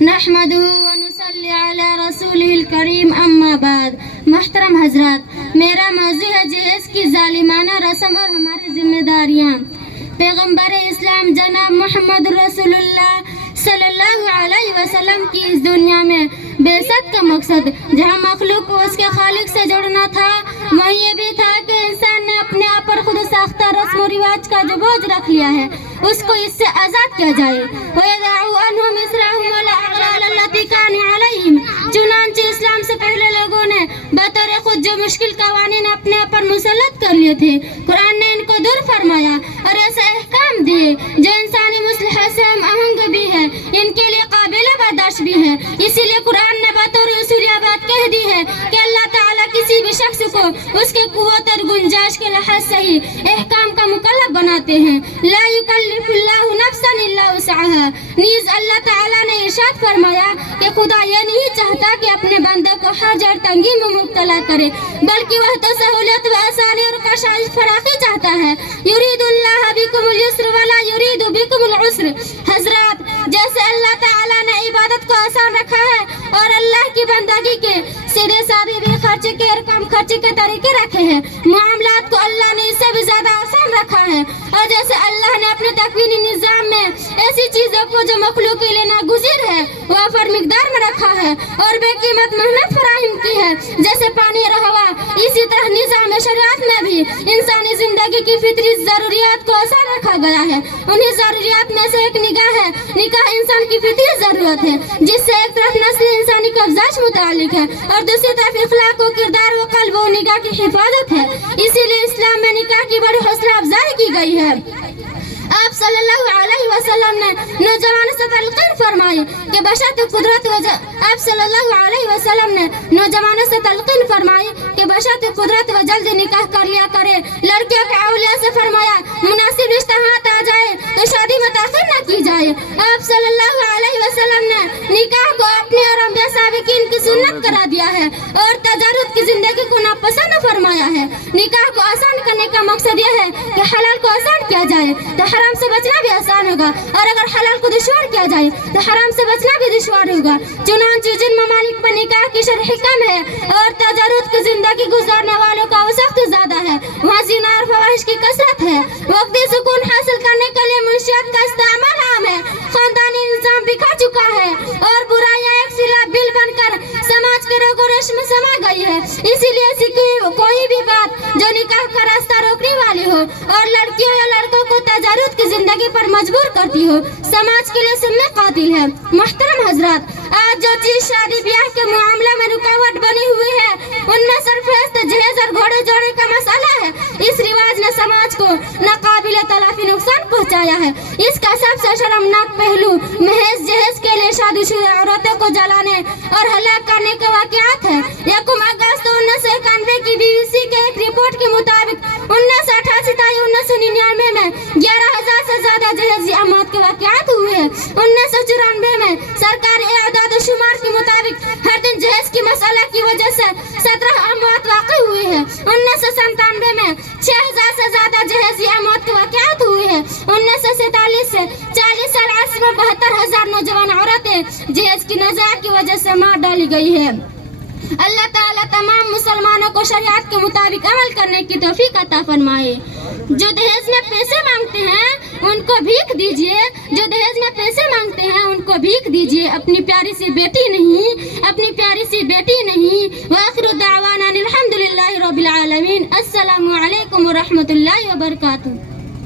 نحمدہ ونصلی علی رسولہ الکریم اما بعد. محترم حضرات، میرا موضوع ہے جہیز کی ظالمانہ رسم اور ہماری ذمہ داریاں. پیغمبر اسلام جناب محمد رسول اللہ صلی اللہ علیہ وسلم کی اس دنیا میں بعثت کا مقصد جہاں مخلوق کو اس کے خالق سے جوڑنا تھا، وہیں یہ بھی تھا کہ انسان نے اپنے آپ پر خود ساختہ رسم و رواج کا جو بوجھ رکھ لیا ہے اس کو اس سے آزاد کیا جائے. وَيَدَعُوا عَنْهُمْ إِسْرَهُمْ وَالْأَغْلَالَ الَّتِي كَانَتْ عَلَيْهِمْ. چنانچہ اسلام سے پہلے لوگوں نے بطور خود جو مشکل قوانین اپنے آپ پر مسلط کر لیے تھے، قرآن نے ان کو دور فرمایا اور ایسے احکام دیے جو انسانی مصلحت سے ہم آہنگ بھی ہے، ان کے لیے قابل برداشت بھی ہے. اسی لیے قرآن نے بطور اصولیہ بات کہہ دی ہے کہ اللہ تعالیٰ کسی بھی شخص کو اس کے قوت اور گنجائش کے لحاظ سے ہی احکام کا مکلف بناتے ہیں. لا یکلف اللہ نفسا الا وسعها. نیز اللہ تعالیٰ نے ارشاد فرمایا کہ خدا یہ نہیں چاہتا کہ اپنے بندے کو حرج اور تنگی میں مبتلا کرے، بلکہ وہ تو سہولت و آسانی اور کشائش فراخی چاہتا ہے. یرید اللہ بکم اليسر ولا یرید بکم العسر. حضرات، جیسے اللہ تعالیٰ نے عبادت کو آسان رکھا ہے اور اللہ کی بندگی کے سیدھے سادے بے خرچے کے اور کم خرچے کے طریقے رکھے ہیں، معاملات کو اللہ نے اس سے بھی زیادہ آسان رکھا ہے. اور جیسے اللہ نے اپنے تکوینی نظام میں ایسی چیزوں کو جو مخلوق کے لیے ناگزیر ہے وافر مقدار میں رکھا ہے اور بے قیمت محنت فراہم کی ہے، جیسے پانی اور ہوا، اسی طرح نظام شریعت میں بھی انسانی زندگی کی فطری ضروریات کو آسان رکھا گیا ہے. انہی ضروریات میں سے ایک نگاہ ہے. نکاح انسان کی فطری ضرورت ہے جس سے ایک طرف نسل انسانی کی افزائش متعلق ہے اور دوسری طرف اخلاق و کردار و قلب و نگاہ کی حفاظت ہے. اسی لیے اسلام میں نکاح کی بڑی حوصلہ افزائی کی گئی ہے. آپ صلی اللہ علیہ وسلم نے نوجوانوں سے تلقین فرمائی کہ بشرط قدرت آپ صلی اللہ علیہ وسلم نے نوجوانوں سے تلقین فرمائی کہ بشرط قدرت و جلد نکاح کر لیا کرے. لڑکیوں کے اولیاء سے فرمایا مناسب رشتہ ہاتھ آ جائے تو شادی میں تاخیر نہ کی جائے. آپ صلی اللہ علیہ وسلم نے نکاح کو اپنے اور انبیاء سابقین کی سنت کرا دیا ہے اور تجارت کی زندگی کو ناپسند فرمایا ہے. نکاح کو آسان کرنے کا مقصد یہ ہے کہ حلال کو آسان کیا جائے تو حرام سے بچنا بھی آسان ہوگا، اور اگر حلال کو دشوار کیا جائے تو حرام سے بچنا بھی دشوار ہوگا. چنانچہ جن ممالک پر نکاح کی شرح کم ہے اور تجارت کی زندگی گزارنے والوں کا سخت زیادہ ہے، وہاں زنا اور فواحش کی کثرت ہے. وقتی سکون حاصل کرنے کے لیے منشیات کا استعمال عام ہے. خاندانی نظام بکھر چکا ہے اور برائیاں ایک سیلاب بل بن کر سماج کے رگ و ریش میں سما گئی ہے. اسی لیے ایسی کوئی بھی بات جو نکاح کا راستہ روکنے والی ہو اور لڑکیوں یا لڑکوں کو تجارت کی زندگی پر مجبور کرتی ہو، سماج کے لیے سننے قاتل ہے. محترم حضرات، آج جو چیز شادی بیاہ کے معاملے میں رکاوٹ بنی ہوئی ہے ان میں سرفہرست جہیز اور گھوڑے جوڑے کا مسئلہ ہے. اس رواج نے سماج کو ناقابل تلافی نقصان پہنچایا ہے. اس کا سب سے شرمناک پہلو محض جہیز کے لیے شادی شدہ عورتوں کو جلانے اور ہلاک کرنے کے واقعات ہے. 1 اگست 1991 کی BBC کے ایک رپورٹ کے مطابق 1988 تا 1999 میں 11,000 سے زیادہ جہیزی اموات کے واقعات ہوئے ہیں. 1994 میں سرکاری اعداد و شمار کے مطابق ہر دن جہیز کی مسئلہ کی وجہ سے 17 اموات واقع ہوئی ہے. 1997 میں 6,000 سے زیادہ جہیزی اموات کے واقعات ہوئے ہیں. 1947 سے 40 سال عرصے میں 72,000 نوجوان عورتیں جہیز کی نزاع کی وجہ سے مار ڈالی گئی ہے. اللہ تعالیٰ تمام مسلمانوں کو شریعت کے مطابق عمل کرنے کی توفیق عطا فرمائے. جو دہیز میں پیسے مانگتے ہیں ان کو بھیک دیجیے، جو دہیز میں پیسے مانگتے ہیں ان کو بھیک دیجیے. اپنی پیاری سی بیٹی نہیں، اپنی پیاری سی بیٹی نہیں. وآخر دعوانا الحمدللہ رب العالمین. السلام علیکم ورحمۃ اللہ وبرکاتہ.